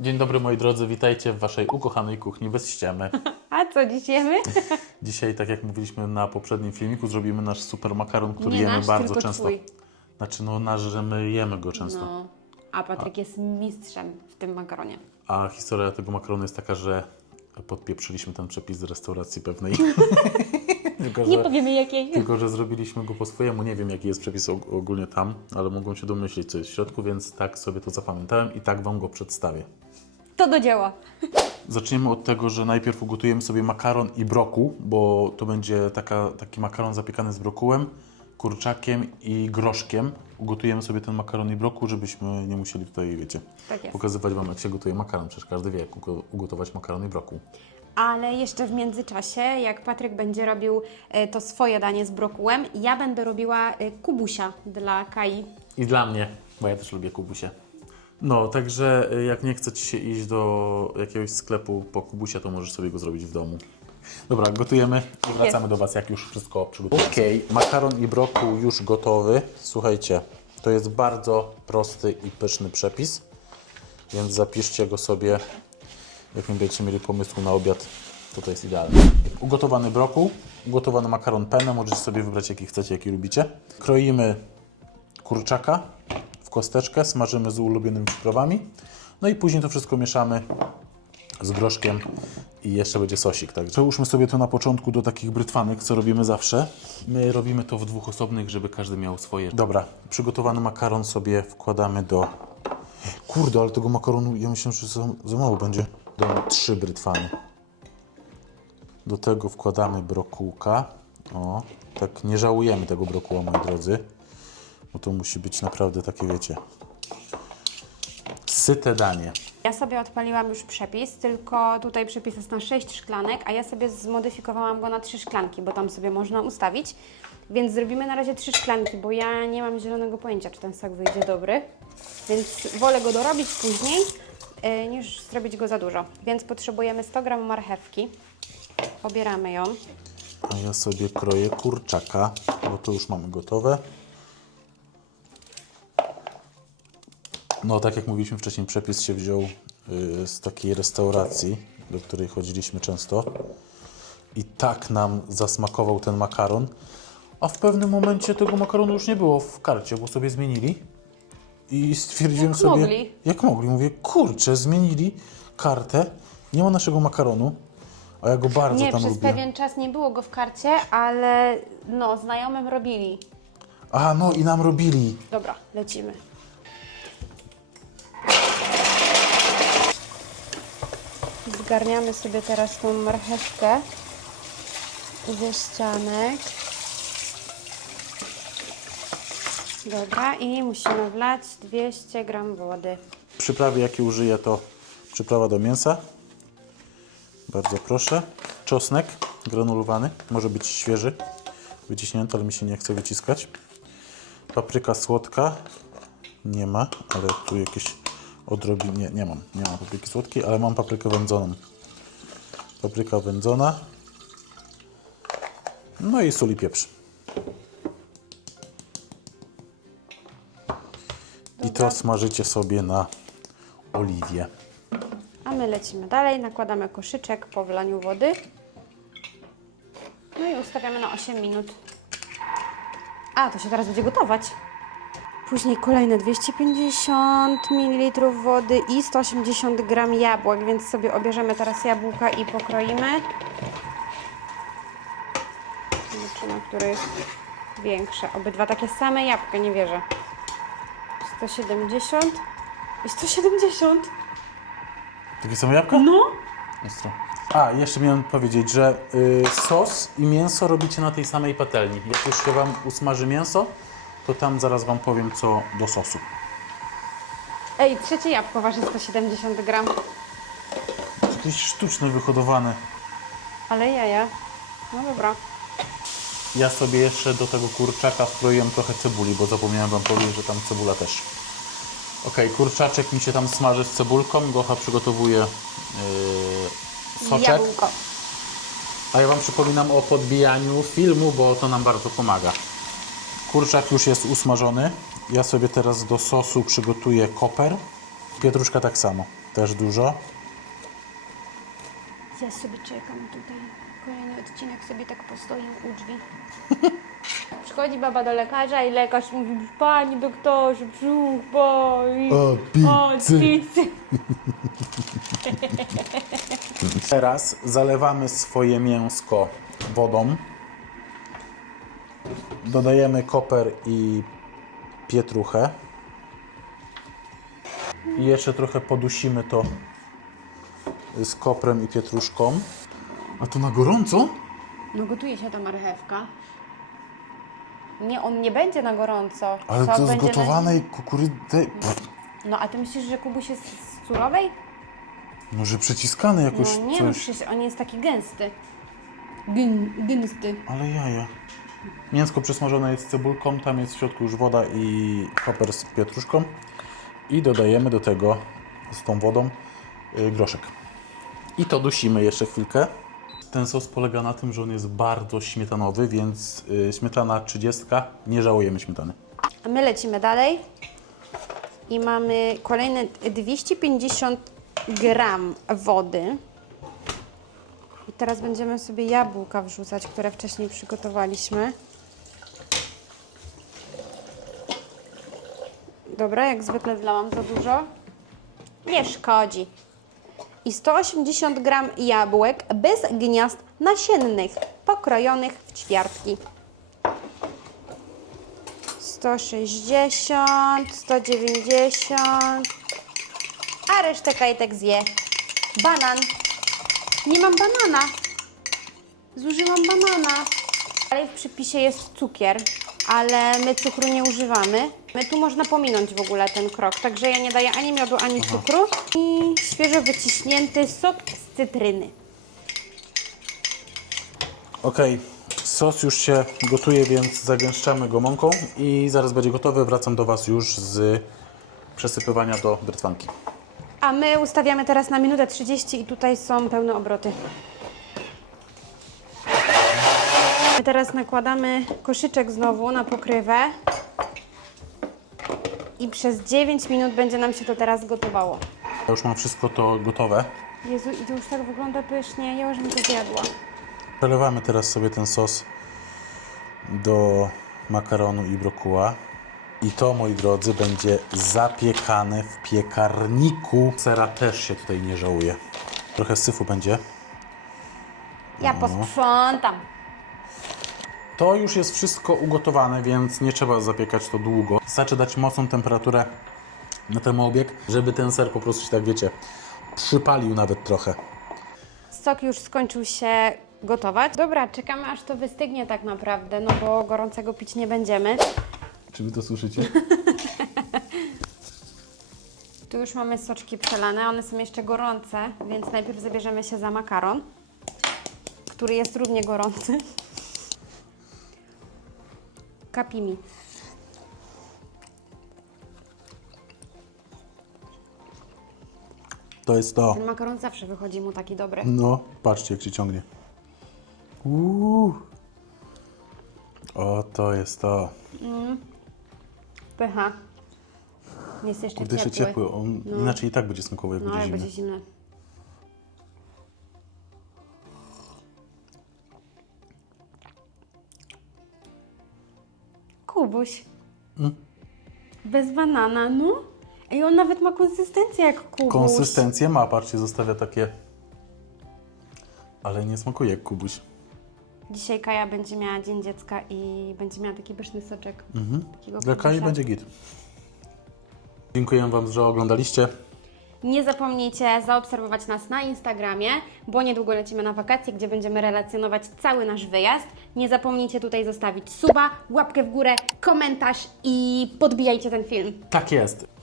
Dzień dobry moi drodzy, witajcie w waszej ukochanej kuchni bez ściemy. A co dziś jemy? Dzisiaj, tak jak mówiliśmy na poprzednim filmiku, zrobimy nasz super makaron, który Nie jemy nasz, bardzo tylko często. twój. Znaczy no nasz, że my jemy go często. No. A Patryk jest mistrzem w tym makaronie. A historia tego makaronu jest taka, że podpieprzyliśmy ten przepis z restauracji pewnej. tylko, Nie że, powiemy jakiej. tylko, że zrobiliśmy go po swojemu. Nie wiem, jaki jest przepis og- ogólnie tam, ale mogą się domyślić, co jest w środku, więc tak sobie to zapamiętałem i tak Wam go przedstawię. To do dzieła. Zaczniemy od tego, że najpierw ugotujemy sobie makaron i brokuł, bo to będzie taka, taki makaron zapiekany z brokułem, kurczakiem i groszkiem. Ugotujemy sobie ten makaron i brokuł, żebyśmy nie musieli tutaj, wiecie, Tak pokazywać Wam, jak się gotuje makaron. Przecież każdy wie, jak ugo- ugotować makaron i brokuł. Ale jeszcze w międzyczasie, jak Patryk będzie robił e, to swoje danie z brokułem, ja będę robiła e, kubusia dla Kai. I dla mnie, bo ja też lubię kubusie. No, także y, jak nie chce Ci się iść do jakiegoś sklepu po kubusia, to możesz sobie go zrobić w domu. Dobra, gotujemy i wracamy do Was, jak już wszystko przygotujemy. Okej, makaron i brokuł już gotowy. Słuchajcie, to jest bardzo prosty i pyszny przepis, więc zapiszcie go sobie, jak nie będziecie mieli pomysłu na obiad, to to jest idealne. Ugotowany brokuł, ugotowany makaron penne, możecie sobie wybrać jaki chcecie, jaki lubicie. Kroimy kurczaka w kosteczkę, smażymy z ulubionymi przyprawami. No i później to wszystko mieszamy z groszkiem i jeszcze będzie sosik. Także przełóżmy sobie to na początku do takich brytwanek, co robimy zawsze. My robimy to w dwóch osobnych, żeby każdy miał swoje. Dobra, przygotowany makaron sobie wkładamy do... Kurde, ale tego makaronu, ja myślę, że za, za mało będzie. Do trzy brytwany. Do tego wkładamy brokułka. O, tak nie żałujemy tego brokuła, moi drodzy. Bo to musi być naprawdę takie, wiecie, syte danie. Ja sobie odpaliłam już przepis, tylko tutaj przepis jest na 6 szklanek, a ja sobie zmodyfikowałam go na 3 szklanki, bo tam sobie można ustawić. Więc zrobimy na razie 3 szklanki, bo ja nie mam zielonego pojęcia, czy ten sok wyjdzie dobry. Więc wolę go dorobić później, niż zrobić go za dużo. Więc potrzebujemy 100 g marchewki. Obieramy ją. A ja sobie kroję kurczaka, bo to już mamy gotowe. No, tak jak mówiliśmy wcześniej, przepis się wziął y, z takiej restauracji, do której chodziliśmy często. I tak nam zasmakował ten makaron. A w pewnym momencie tego makaronu już nie było w karcie, bo sobie zmienili. I stwierdziłem Jak sobie. mogli. Jak mogli? Mówię, kurczę, zmienili kartę. Nie ma naszego makaronu. A ja go bardzo Nie, tam przez lubię. pewien czas nie było go w karcie, ale no, znajomym robili. A, no i nam robili. Dobra, lecimy. Zgarniamy sobie teraz tą marchewkę ze ścianek. Dobra, i musimy wlać 200 gram wody. Przyprawy, jakie użyję, to przyprawa do mięsa. Bardzo proszę. Czosnek granulowany, może być świeży, wyciśnięty, ale mi się nie chce wyciskać. Papryka słodka, nie ma, ale tu jakieś odrobiny, nie, nie mam, nie mam papryki słodkiej, ale mam paprykę wędzoną. Papryka wędzona. No i sól i pieprz. To smażycie sobie na oliwie. A my lecimy dalej, nakładamy koszyczek po wlaniu wody. No i ustawiamy na 8 minut. A, to się teraz będzie gotować. Później kolejne 250 ml wody i 180 g jabłek, więc sobie obierzemy teraz jabłka i pokroimy. Zobaczymy, które jest większe. Obydwa takie same jabłka, nie wierzę. 170 i 170. Takie same jabłka? No. Ostro. A, jeszcze miałem powiedzieć, że y, sos i mięso robicie na tej samej patelni. Jak już się Wam usmaży mięso, to tam zaraz Wam powiem, co do sosu. Ej, trzecie jabłko waży 170 gram. Jakieś sztuczne wyhodowane. Ale jaja. No dobra. Ja sobie jeszcze do tego kurczaka wkroiłem trochę cebuli, bo zapomniałem Wam powiedzieć, że tam cebula też. Ok, kurczaczek mi się tam smaży z cebulką. Gocha przygotowuje yy, soczek. Jabłko. A ja Wam przypominam o podbijaniu filmu, bo to nam bardzo pomaga. Kurczak już jest usmażony. Ja sobie teraz do sosu przygotuję koper. Pietruszka tak samo. Też dużo. Ja sobie czekam tutaj. Kolejny odcinek sobie tak postoi u drzwi. Przychodzi baba do lekarza i lekarz mówi, panie doktorze, brzuch boli. O, O, pizzy. pizzy. Teraz zalewamy swoje mięsko wodą. Dodajemy koper i pietruchę. I jeszcze trochę podusimy to z koprem i pietruszką. A to na gorąco? No gotuje się ta marchewka. Nie, on nie będzie na gorąco. Ale Sok to z będzie na- gotowanej kukurydzy. No a ty myślisz, że Kubuś jest z surowej? Może przyciskany jakoś No nie, no coś. przecież on jest taki gęsty. Gyn, gęsty. Ale jaja. Mięsko przesmażone jest z cebulką, tam jest w środku już woda i koper z pietruszką. I dodajemy do tego z tą wodą y, groszek. I to dusimy jeszcze chwilkę. Ten sos polega na tym, że on jest bardzo śmietanowy, więc y, śmietana 30, nie żałujemy śmietany. A my lecimy dalej. I mamy kolejne 250 gram wody. I teraz będziemy sobie jabłka wrzucać, które wcześniej przygotowaliśmy. Dobra, jak zwykle wlałam za dużo. Nie szkodzi. I 180 gram jabłek bez gniazd nasiennych, pokrojonych w ćwiartki. 160, 190, a resztę kajtek zje. Banan. Nie mam banana. Zużyłam banana. Dalej w przypisie jest cukier, ale my cukru nie używamy. My tu można pominąć w ogóle ten krok, także ja nie daję ani miodu, ani cukru. I świeżo wyciśnięty sok z cytryny. Ok, sos już się gotuje, więc zagęszczamy go mąką i zaraz będzie gotowy. Wracam do Was już z przesypywania do brytwanki. A my ustawiamy teraz na minutę 30 i tutaj są pełne obroty. Teraz nakładamy koszyczek znowu na pokrywę i przez 9 minut będzie nam się to teraz gotowało. Ja już mam wszystko to gotowe. Jezu, i to już tak wygląda pysznie, ja już bym to zjadła. Przelewamy teraz sobie ten sos do makaronu i brokuła. I to, moi drodzy, będzie zapiekane w piekarniku. Sera też się tutaj nie żałuje. Trochę syfu będzie. Ja posprzątam. To już jest wszystko ugotowane, więc nie trzeba zapiekać to długo. Wystarczy dać mocną temperaturę na termoobieg, żeby ten ser po prostu się, tak wiecie, przypalił nawet trochę. Sok już skończył się gotować. Dobra, czekamy aż to wystygnie tak naprawdę, no bo gorącego pić nie będziemy. Czy wy to słyszycie? Tu już mamy soczki przelane, one są jeszcze gorące, więc najpierw zabierzemy się za makaron, który jest równie gorący. Kapimi. To jest to. Ten makaron zawsze wychodzi mu taki dobry. No, patrzcie jak się ciągnie. Uuu. O, to jest to. Pycha. Jest jeszcze jeszcze ciepły. ciepły. On inaczej i tak będzie smakował, jak No, będzie zimny. będzie zimny. Kubuś. Mm. Bez banana, no. I on nawet ma konsystencję jak kubuś. Konsystencję ma, patrzcie, zostawia takie... Ale nie smakuje jak kubuś. Dzisiaj Kaja będzie miała Dzień Dziecka i będzie miała taki pyszny soczek. Mhm. Dla Kai będzie git. Dziękuję Wam, że oglądaliście. Nie zapomnijcie zaobserwować nas na Instagramie, bo niedługo lecimy na wakacje, gdzie będziemy relacjonować cały nasz wyjazd. Nie zapomnijcie tutaj zostawić suba, łapkę w górę, komentarz i podbijajcie ten film. Tak jest.